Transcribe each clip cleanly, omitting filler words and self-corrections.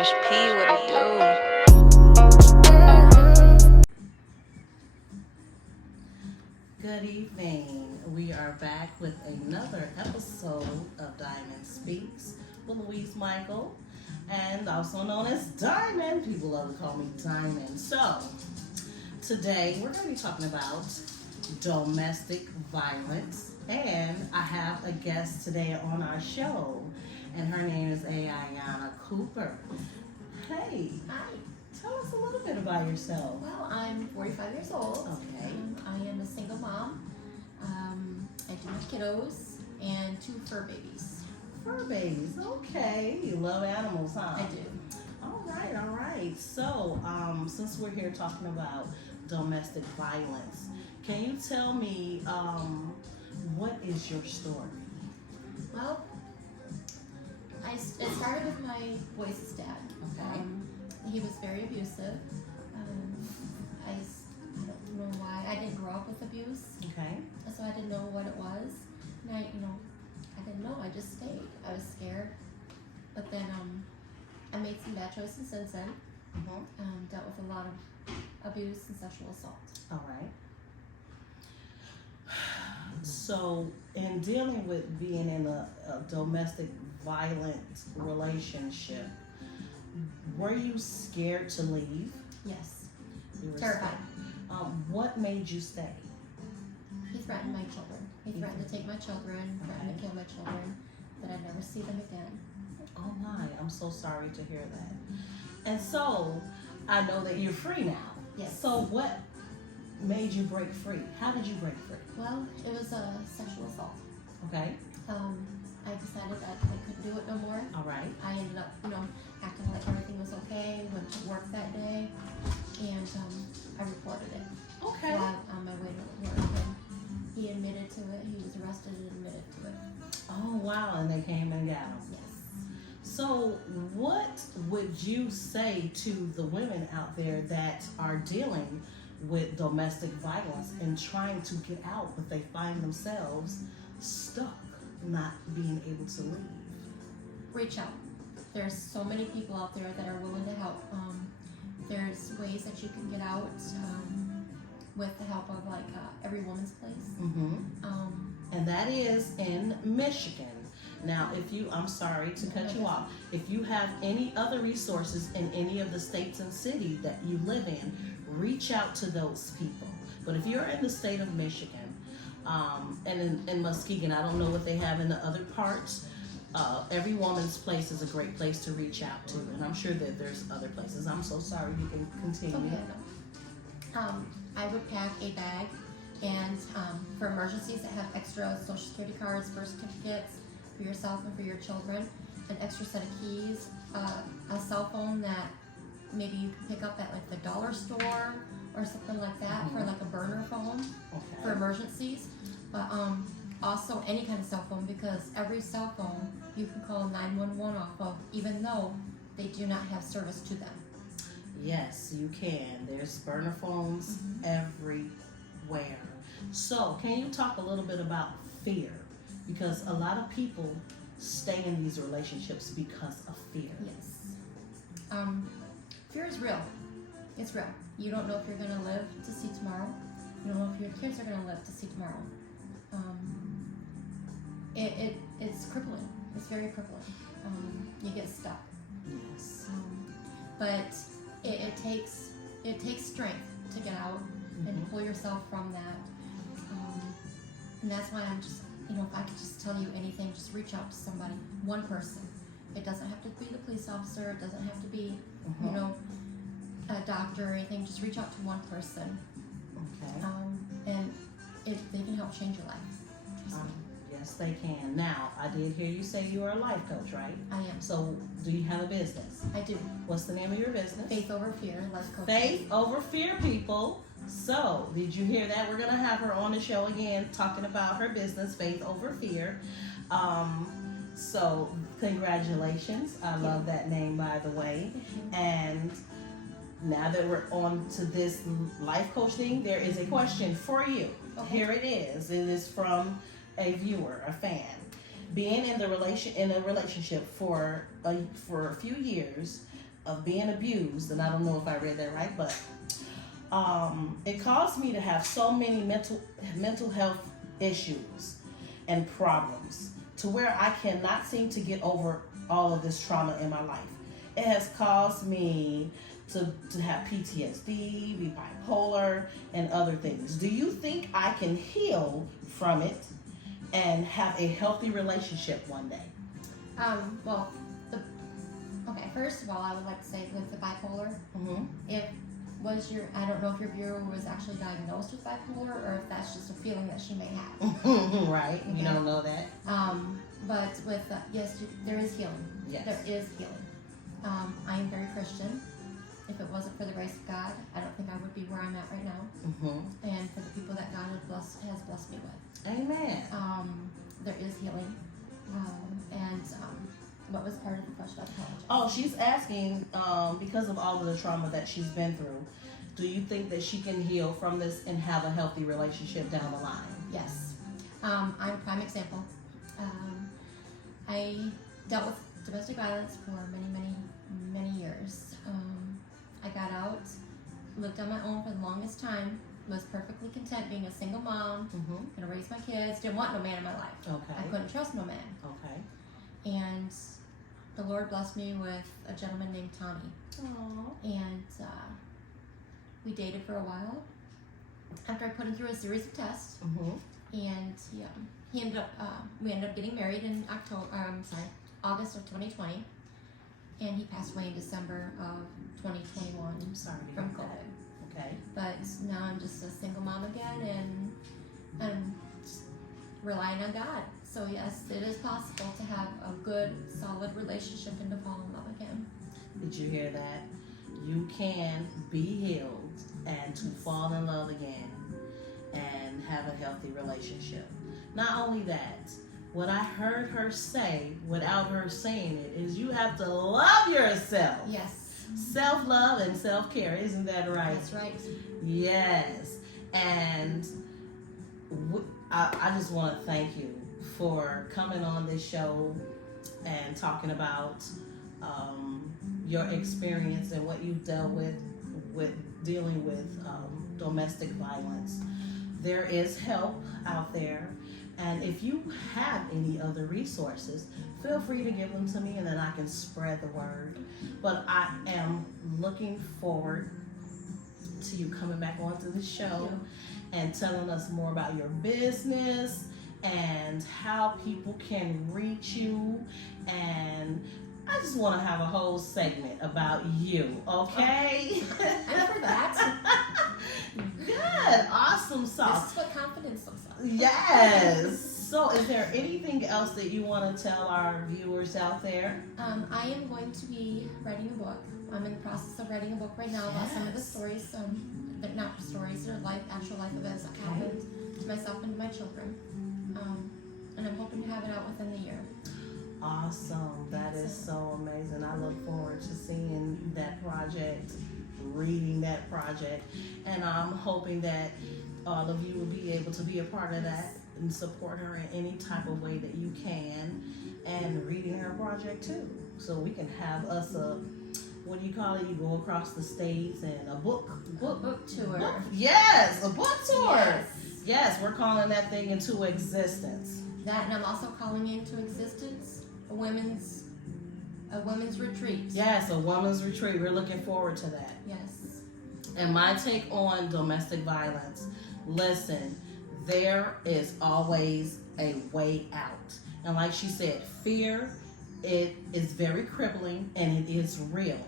Josh P, what it do? Good evening. We are back with another episode of Diamond Speaks with Louise Michael, and also known as Diamond. People love to call me Diamond. So, today we're going to be talking about domestic violence, and I have a guest today on our show, and her name is Aiyana Cooper. Hey, Hi. tell us a little bit about yourself. Well, I'm 45 years old. Okay. I am a single mom. I do have kiddos and 2 fur babies. Fur babies, okay. You love animals, huh? I do. All right. So, since we're here talking about domestic violence, can you tell me what is your story? Well, it started with my boys' dad. Okay. He was very abusive. I don't know why. I didn't grow up with abuse, Okay. so I didn't know what it was. And I didn't know. I just stayed. I was scared. But then I made some bad choices since then. Dealt with a lot of abuse and sexual assault. All right. So, in dealing with being in a domestic violent relationship, were you scared to leave? Yes. You were Terrified. scared. What made you stay? He threatened my children. He threatened to take my children, threatened to kill my children, that I'd never see them again. Oh my, I'm so sorry to hear that. And so, I know that you're free now. Yes. So what made you break free? How did you break free? Well, it was a sexual assault. Okay. I decided I couldn't do it no more. All right. I ended up, acting like everything was okay, went to work that day, and I reported it. Okay. While on my way to work, and he admitted to it. He was arrested and admitted to it. Oh wow, and they came and got him. Yes. So what would you say to the women out there that are dealing with domestic violence and trying to get out, but they find themselves stuck, not being able to leave? Reach out. There's so many people out there that are willing to help. There's ways that you can get out with the help of Every Woman's Place. And that is in Michigan. Now, I'm sorry to cut you off. If you have any other resources in any of the states and cities that you live in, reach out to those people. But if you're in the state of Michigan, and in Muskegon, I don't know what they have in the other parts. Every Woman's Place is a great place to reach out to, and I'm sure that there's other places. I'm so sorry. You can continue. Okay, no. I would pack a bag, and for emergencies that have extra Social Security cards, birth certificates for yourself and for your children, an extra set of keys, a cell phone that maybe you can pick up at the dollar store or something like that, for a burner phone for emergencies. But also any kind of cell phone, because every cell phone you can call 911 off of, even though they do not have service to them. Yes, you can. There's burner phones everywhere. So, can you talk a little bit about fear? Because a lot of people stay in these relationships because of fear. Yes. Fear is real. It's real. You don't know if you're going to live to see tomorrow. You don't know if your kids are going to live to see tomorrow. It's crippling. It's very crippling. You get stuck. Yes. But it takes strength to get out and pull yourself from that. And that's why I'm just, if I could just tell you anything, just reach out to somebody, one person. It doesn't have to be the police officer. It doesn't have to be, a doctor or anything. Just reach out to one person. Okay. And they can help change your life. Yes, they can. Now, I did hear you say you are a life coach, right? I am. So, do you have a business? I do. What's the name of your business? Faith Over Fear, life coaching. Faith Over Fear, people. So, did you hear that? We're going to have her on the show again talking about her business, Faith Over Fear. So, congratulations. I love that name, by the way. And now that we're on to this life coach thing, there is a question for you. Okay. Here it is. It is from a viewer, a fan. Being in a relationship for a few years, of being abused, and I don't know if I read that right, but it caused me to have so many mental health issues and problems to where I cannot seem to get over all of this trauma in my life. It has caused me to have PTSD, be bipolar, and other things. Do you think I can heal from it and have a healthy relationship one day? Well, okay, first of all, I would like to say with the bipolar, I don't know if your viewer was actually diagnosed with bipolar or if that's just a feeling that she may have. Right, okay. You don't know that. But with, yes, there is healing. Yes. There is healing. I am very Christian. If it wasn't for the grace of God, I don't think I would be where I'm at right now. And for the people that God has blessed me with. Amen. There is healing. What was part of the question? Oh, she's asking, because of all of the trauma that she's been through, do you think that she can heal from this and have a healthy relationship down the line? Yes. I'm a prime example. I dealt with domestic violence for many years. I got out, lived on my own for the longest time, was perfectly content being a single mom, gonna raise my kids, didn't want no man in my life. Okay. I couldn't trust no man. Okay. And the Lord blessed me with a gentleman named Tommy. Aww. And we dated for a while. After I put him through a series of tests, and he ended up. We ended up getting married in August of 2020, and he passed away in December of 2021. I'm sorry from to hear COVID. that. Okay. But now I'm just a single mom again, and I'm relying on God. So yes, it is possible to have a good, solid relationship and to fall in love again. Did you hear that? You can be healed and to fall in love again and have a healthy relationship. Not only that, what I heard her say without her saying it is you have to love yourself. Yes. Self-love and self-care, isn't that right? That's right. Yes. And I just want to thank you for coming on this show and talking about your experience and what you've dealt with dealing with domestic violence. There is help out there, and if you have any other resources, feel free to give them to me and then I can spread the word. But I am looking forward to you coming back onto the show and telling us more about your business and how people can reach you. And I just want to have a whole segment about you, okay? I'm for that. Good, awesome sauce. This is what confidence looks like. Yes. So is there anything else that you want to tell our viewers out there? I am going to be writing a book. I'm in the process of writing a book right now about some of the stories. They're not stories, they're actual life events that happened to myself and to my children. And I'm hoping to have it out within the year. Awesome. That is so amazing. I look forward to seeing that project, reading that project, and I'm hoping that all of you will be able to be a part of that and support her in any type of way that you can, and reading her project too. So we can have us a, what do you call it? You go across the states and a book tour. Yes, a book tour. Yes, we're calling that thing into existence. That, and I'm also calling into existence a women's retreat. Yes, a women's retreat. We're looking forward to that. Yes. And my take on domestic violence, listen, there is always a way out. And like she said, fear, it is very crippling and it is real.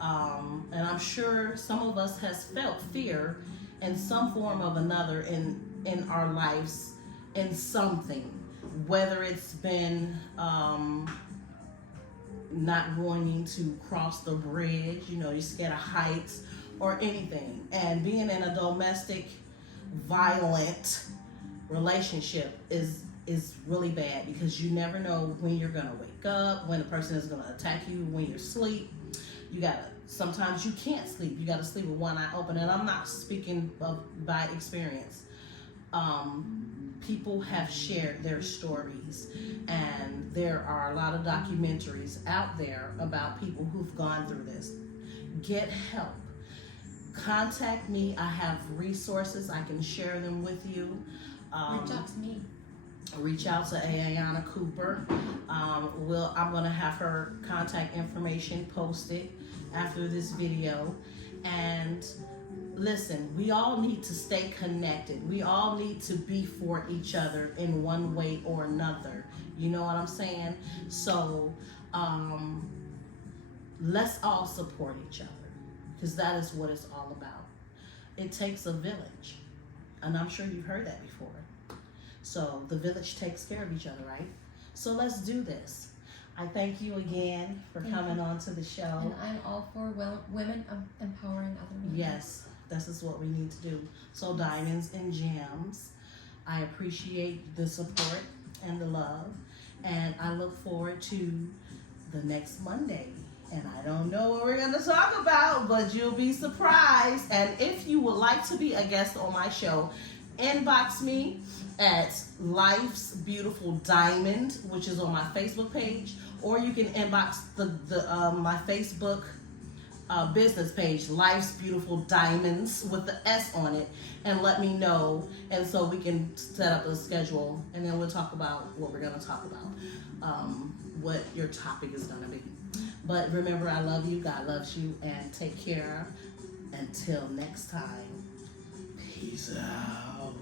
And I'm sure some of us has felt fear in some form of another in our lives, in something, whether it's been not wanting to cross the bridge, you're scared of heights or anything. And being in a domestic violent relationship is really bad, because you never know when you're gonna wake up, when a person is gonna attack you, when you're asleep. Sometimes you can't sleep. You gotta sleep with one eye open. And I'm not speaking by experience. people have shared their stories, and there are a lot of documentaries out there about people who've gone through this. Get help. Contact me. I have resources. I can share them with you. Reach out to me. Reach out to Aiyana Cooper. I'm going to have her contact information posted after this video. And listen, we all need to stay connected. We all need to be for each other in one way or another. You know what I'm saying? So let's all support each other, because that is what it's all about. It takes a village, and I'm sure you've heard that before. So the village takes care of each other, right? So let's do this. I thank you again for coming on to the show. And I'm all for women empowering other women. Yes, this is what we need to do. So Diamonds and Gems, I appreciate the support and the love, and I look forward to the next Monday. And I don't know what we're going to talk about, but you'll be surprised. And if you would like to be a guest on my show, inbox me at Life's Beautiful Diamond, which is on my Facebook page, or you can inbox my Facebook business page, Life's Beautiful Diamonds, with the S on it, and let me know, and so we can set up a schedule, and then we'll talk about what we're going to talk about, what your topic is going to be. But remember, I love you, God loves you, and take care. Until next time, peace out.